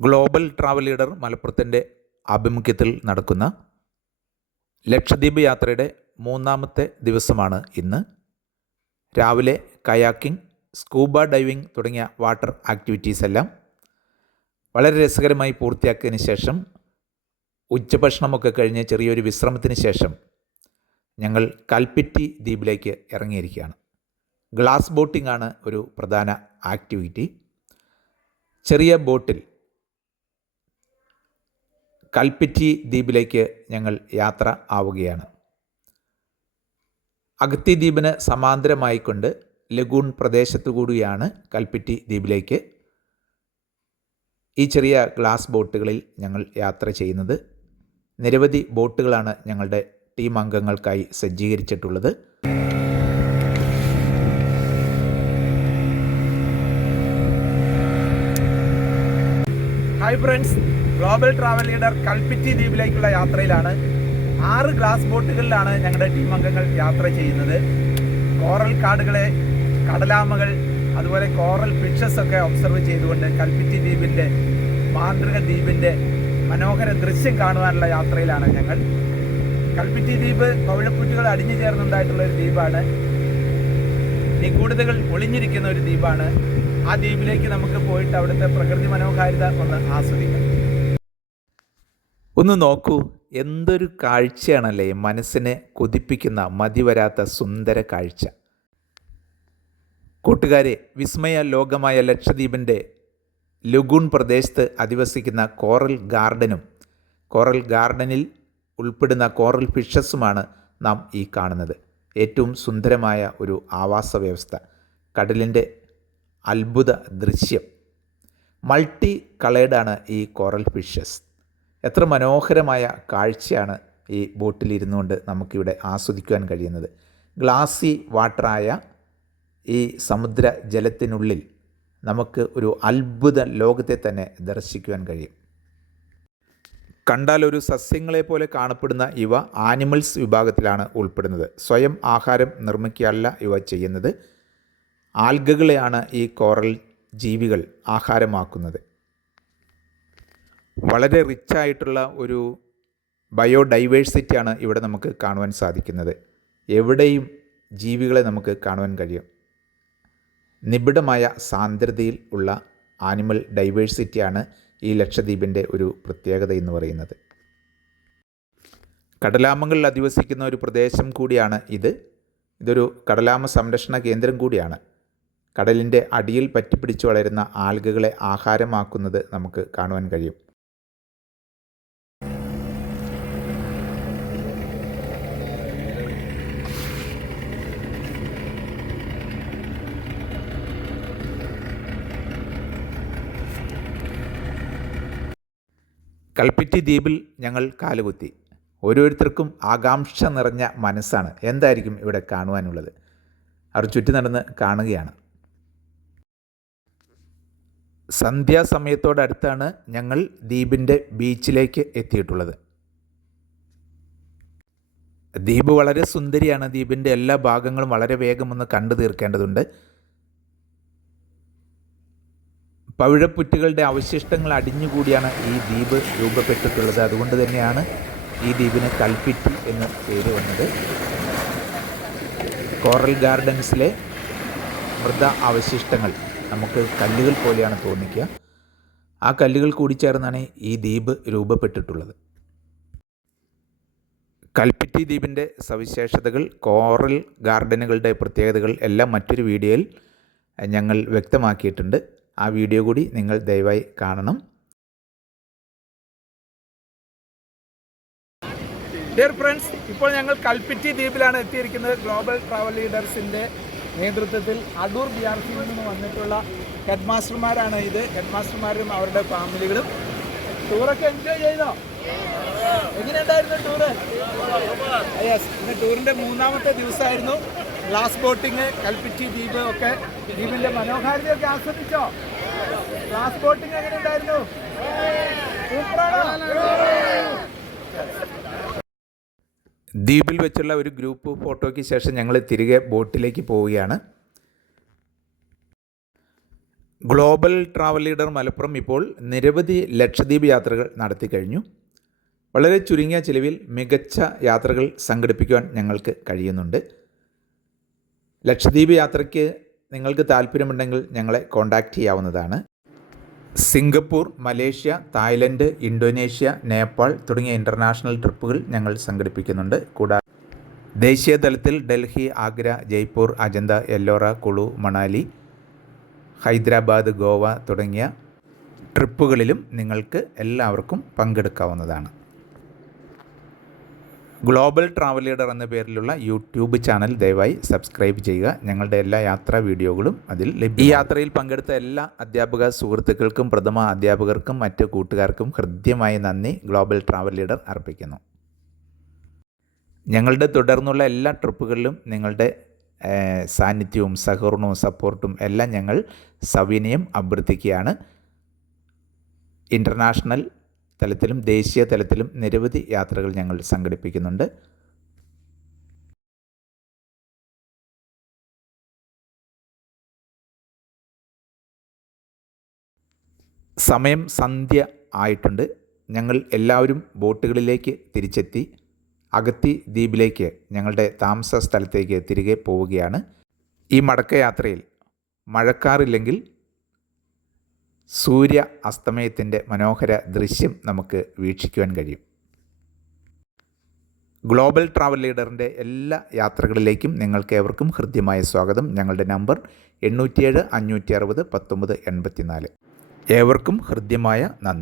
Global travel leader മലപ്പുറത്തിൻ്റെ ആഭിമുഖ്യത്തിൽ നടക്കുന്ന ലക്ഷദ്വീപ് യാത്രയുടെ മൂന്നാമത്തെ ദിവസമാണ് ഇന്ന്. രാവിലെ കയാക്കിംഗ്, സ്കൂബ ഡൈവിംഗ് തുടങ്ങിയ വാട്ടർ ആക്ടിവിറ്റീസ് എല്ലാം വളരെ രസകരമായി പൂർത്തിയാക്കിയതിന് ശേഷം ഉച്ചഭക്ഷണമൊക്കെ കഴിഞ്ഞ് ചെറിയൊരു വിശ്രമത്തിന് ശേഷം ഞങ്ങൾ കൽപ്പിറ്റി ദ്വീപിലേക്ക് ഇറങ്ങിയിരിക്കുകയാണ്. ഗ്ലാസ് ബോട്ടിംഗ് ആണ് ഒരു പ്രധാന ആക്ടിവിറ്റി. ചെറിയ ബോട്ടിൽ കൽപ്പിറ്റി ദ്വീപിലേക്ക് ഞങ്ങൾ യാത്ര ആവുകയാണ്. അഗത്തി ദ്വീപിന് സമാന്തരമായിക്കൊണ്ട് ലഗൂൺ പ്രദേശത്തു കൂടിയാണ് കൽപ്പിറ്റി ദ്വീപിലേക്ക് ഈ ചെറിയ ഗ്ലാസ് ബോട്ടുകളിൽ ഞങ്ങൾ യാത്ര ചെയ്യുന്നത്. നിരവധി ബോട്ടുകളാണ് ഞങ്ങളുടെ ടീം അംഗങ്ങൾക്കായി സജ്ജീകരിച്ചിട്ടുള്ളത്. Hi friends, global travel leader Kalpitiya ദ്വീപിലേക്കുള്ള യാത്രയിലാണ്. 6 ഗ്ലാസ് ബോട്ടുകളിലാണ് ഞങ്ങളുടെ ടീം അംഗങ്ങൾ യാത്ര ചെയ്യുന്നത്. കോറൽ കാടുകളെ, കടലാമകൾ, അതുപോലെ കോറൽ ഫിഷസ് ഒക്കെ ഒബ്സർവ് ചെയ്തുകൊണ്ട് കൽപ്പിറ്റി ദ്വീപിൻ്റെ, മാന്ത്രിക ദ്വീപിൻ്റെ മനോഹര ദൃശ്യം കാണുവാനുള്ള യാത്രയിലാണ് ഞങ്ങൾ. കൽപ്പിറ്റി ദ്വീപ് പവിഴപ്പുറ്റുകൾ അടിഞ്ഞു ചേർന്നുണ്ടായിട്ടുള്ള ഒരു ദ്വീപാണ്. നിഗൂഢതകൾ ഒളിഞ്ഞിരിക്കുന്ന ഒരു ദ്വീപാണ്. ആ ദ്വീപിലേക്ക് നമുക്ക് പോയിട്ട് അവിടുത്തെ പ്രകൃതി മനോഹാരിത ഒന്ന് ആസ്വദിക്കാം. ഒന്ന് നോക്കൂ, എന്തൊരു കാഴ്ചയാണല്ലേ! മനസ്സിനെ കൊതിപ്പിക്കുന്ന മതിവരാത്ത സുന്ദര കാഴ്ച. കൂട്ടുകാരെ, വിസ്മയ ലോകമായ ലക്ഷദ്വീപിൻ്റെ ലഗൂൺ പ്രദേശത്ത് അധിവസിക്കുന്ന കോറൽ ഗാർഡനും കോറൽ ഗാർഡനിൽ ഉൾപ്പെടുന്ന കോറൽ ഫിഷസുമാണ് നാം ഈ കാണുന്നത്. ഏറ്റവും സുന്ദരമായ ഒരു ആവാസ വ്യവസ്ഥ, കടലിൻ്റെ അത്ഭുത ദൃശ്യം. മൾട്ടി കളേർഡാണ് ഈ കോറൽ ഫിഷസ്. എത്ര മനോഹരമായ കാഴ്ചയാണ് ഈ ബോട്ടിലിരുന്നുകൊണ്ട് നമുക്കിവിടെ ആസ്വദിക്കുവാൻ കഴിയുന്നത്. ഗ്ലാസി വാട്ടറായ ഈ സമുദ്ര ജലത്തിനുള്ളിൽ നമുക്ക് ഒരു അത്ഭുത ലോകത്തെ തന്നെ ദർശിക്കുവാൻ കഴിയും. കണ്ടാൽ ഒരു സസ്യങ്ങളെ പോലെ കാണപ്പെടുന്ന ഇവ ആനിമൽസ് വിഭാഗത്തിലാണ് ഉൾപ്പെടുന്നത്. സ്വയം ആഹാരം നിർമ്മിക്കുകയല്ല ഇവ ചെയ്യുന്നത്. ആൽഗകളെയാണ് ഈ കോറൽ ജീവികൾ ആഹാരമാക്കുന്നത്. വളരെ റിച്ചായിട്ടുള്ള ഒരു ബയോഡൈവേഴ്സിറ്റിയാണ് ഇവിടെ നമുക്ക് കാണുവാൻ സാധിക്കുന്നത്. എവിടെയും ജീവികളെ നമുക്ക് കാണുവാൻ കഴിയും. നിബിഡമായ സാന്ദ്രതയിൽ ഉള്ള ആനിമൽ ഡൈവേഴ്സിറ്റിയാണ് ഈ ലക്ഷദ്വീപിൻ്റെ ഒരു പ്രത്യേകത എന്ന് പറയുന്നത്. കടലാമകളിൽ അധിവസിക്കുന്ന ഒരു പ്രദേശം കൂടിയാണ് ഇത്. ഇതൊരു കടലാമ സംരക്ഷണ കേന്ദ്രം കൂടിയാണ്. കടലിൻ്റെ അടിയിൽ പറ്റിപ്പിടിച്ച് വളരുന്ന ആൽഗകളെ ആഹാരമാക്കുന്നത് നമുക്ക് കാണുവാൻ കഴിയും. കൽപ്പിറ്റി ദ്വീപിൽ ഞങ്ങൾ കാലുകുത്തി. ഓരോരുത്തർക്കും ആകാംക്ഷ നിറഞ്ഞ മനസ്സാണ്. എന്തായിരിക്കും ഇവിടെ കാണുവാനുള്ളത്? അവർ ചുറ്റി നടന്ന് കാണുകയാണ്. സന്ധ്യാസമയത്തോടടുത്താണ് ഞങ്ങൾ ദ്വീപിൻ്റെ ബീച്ചിലേക്ക് എത്തിയിട്ടുള്ളത്. ദ്വീപ് വളരെ സുന്ദരിയാണ്. ദ്വീപിൻ്റെ എല്ലാ ഭാഗങ്ങളും വളരെ വേഗം ഒന്ന് കണ്ടു തീർക്കേണ്ടതുണ്ട്. പവിഴപ്പുറ്റുകളുടെ അവശിഷ്ടങ്ങൾ അടിഞ്ഞുകൂടിയാണ് ഈ ദ്വീപ് രൂപപ്പെട്ടിട്ടുള്ളത്. അതുകൊണ്ട് തന്നെയാണ് ഈ ദ്വീപിന് കൽപ്പിറ്റി എന്ന് പേര് വന്നത്. കോറൽ ഗാർഡൻസിലെ മൃത അവശിഷ്ടങ്ങൾ നമുക്ക് കല്ലുകൾ പോലെയാണ് തോന്നിക്കുക. ആ കല്ലുകൾ കൂടിച്ചേർന്നാണ് ഈ ദ്വീപ് രൂപപ്പെട്ടിട്ടുള്ളത്. കൽപ്പിറ്റി ദ്വീപിൻ്റെ സവിശേഷതകൾ, കോറൽ ഗാർഡനുകളുടെ പ്രത്യേകതകൾ എല്ലാം മറ്റൊരു വീഡിയോയിൽ ഞങ്ങൾ വ്യക്തമാക്കിയിട്ടുണ്ട്. ആ വീഡിയോ കൂടി നിങ്ങൾ ദയവായി കാണണം. ഡിയർ ഫ്രണ്ട്സ്, ഇപ്പോൾ ഞങ്ങൾ കൽപ്പിറ്റി ദ്വീപിലാണ് എത്തിയിരിക്കുന്നത്. ഗ്ലോബൽ ട്രാവൽ ലീഡേഴ്സിൻ്റെ നേതൃത്വത്തിൽ അടൂർ BRC നിന്ന് വന്നിട്ടുള്ള ഹെഡ് മാസ്റ്റർമാരാണ് ഇത്. ഹെഡ് മാസ്റ്റർമാരും അവരുടെ ഫാമിലികളും. ടൂറൊക്കെ എൻജോയ് ചെയ്തോ? എങ്ങനെയുണ്ടായിരുന്നു ടൂറ്? യെസ്, ഇന്ന് ടൂറിൻ്റെ മൂന്നാമത്തെ ദിവസമായിരുന്നു. ഗ്ലാസ് ബോട്ടിങ്, കൽപ്പിറ്റി ദ്വീപ് ഒക്കെ, ദ്വീപിൻ്റെ മനോഹാരിതയൊക്കെ ആസ്വദിച്ചോ? ഗ്ലാസ് ബോട്ടിങ് എങ്ങനെ ഉണ്ടായിരുന്നു? ദ്വീപിൽ വെച്ചുള്ള ഒരു ഗ്രൂപ്പ് ഫോട്ടോയ്ക്ക് ശേഷം ഞങ്ങൾ തിരികെ ബോട്ടിലേക്ക് പോവുകയാണ്. ഗ്ലോബൽ ട്രാവൽ ലീഡർ മലപ്പുറം ഇപ്പോൾ നിരവധി ലക്ഷദ്വീപ് യാത്രകൾ നടത്തി കഴിഞ്ഞു. വളരെ ചുരുങ്ങിയ ചിലവിൽ മികച്ച യാത്രകൾ സംഘടിപ്പിക്കുവാൻ ഞങ്ങൾക്ക് കഴിയുന്നുണ്ട്. ലക്ഷദ്വീപ് യാത്രയ്ക്ക് നിങ്ങൾക്ക് താല്പര്യമുണ്ടെങ്കിൽ ഞങ്ങളെ കോൺടാക്റ്റ് ചെയ്യാവുന്നതാണ്. Singapore, Malaysia, Thailand, Indonesia, Nepal തുടങ്ങിയ ഇൻ്റർനാഷണൽ ട്രിപ്പുകൾ ഞങ്ങൾ സംഘടിപ്പിക്കുന്നുണ്ട്. കൂടാതെ ദേശീയ തലത്തിൽ ഡൽഹി, ആഗ്ര, ജയ്പൂർ, അജന്ത, എല്ലോറ, കുളു, മണാലി, ഹൈദരാബാദ്, ഗോവ തുടങ്ങിയ ട്രിപ്പുകളിലും നിങ്ങൾക്ക് എല്ലാവർക്കും പങ്കെടുക്കാവുന്നതാണ്. ഗ്ലോബൽ ട്രാവൽ ലീഡർ എന്ന പേരിലുള്ള യൂട്യൂബ് ചാനൽ ദയവായി സബ്സ്ക്രൈബ് ചെയ്യുക. ഞങ്ങളുടെ എല്ലാ യാത്രാ വീഡിയോകളും അതിൽ ലഭ്യം. ഈ യാത്രയിൽ പങ്കെടുത്ത എല്ലാ അധ്യാപക സുഹൃത്തുക്കൾക്കും പ്രഥമ അധ്യാപകർക്കും മറ്റ് കൂട്ടുകാർക്കും ഹൃദ്യമായ നന്ദി ഗ്ലോബൽ ട്രാവൽ ലീഡർ അർപ്പിക്കുന്നു. ഞങ്ങളുടെ തുടർന്നുള്ള എല്ലാ ട്രിപ്പുകളിലും നിങ്ങളുടെ സാന്നിധ്യവും സഹകരണവും സപ്പോർട്ടും എല്ലാം ഞങ്ങൾ സവിനയം അഭ്യർത്ഥിക്കുകയാണ്. ഇൻ്റർനാഷണൽ തലത്തിലും ദേശീയ തലത്തിലും നിരവധി യാത്രകൾ ഞങ്ങൾ സംഘടിപ്പിക്കുന്നുണ്ട്. സമയം സന്ധ്യ ആയിട്ടുണ്ട്. ഞങ്ങൾ എല്ലാവരും ബോട്ടുകളിലേക്ക് തിരിച്ചെത്തി അഗത്തി ദ്വീപിലേക്ക് ഞങ്ങളുടെ താമസ സ്ഥലത്തേക്ക് തിരികെ പോവുകയാണ്. ഈ മടക്കയാത്രയിൽ മഴക്കാറില്ലെങ്കിൽ സൂര്യ അസ്തമയത്തിൻ്റെ മനോഹര ദൃശ്യം നമുക്ക് വീക്ഷിക്കുവാൻ കഴിയും. ഗ്ലോബൽ ട്രാവൽ ലീഡറിൻ്റെ എല്ലാ യാത്രകളിലേക്കും നിങ്ങൾക്ക് ഏവർക്കും ഹൃദ്യമായ സ്വാഗതം. ഞങ്ങളുടെ നമ്പർ 807 560 1984. ഏവർക്കും ഹൃദ്യമായ നന്ദി.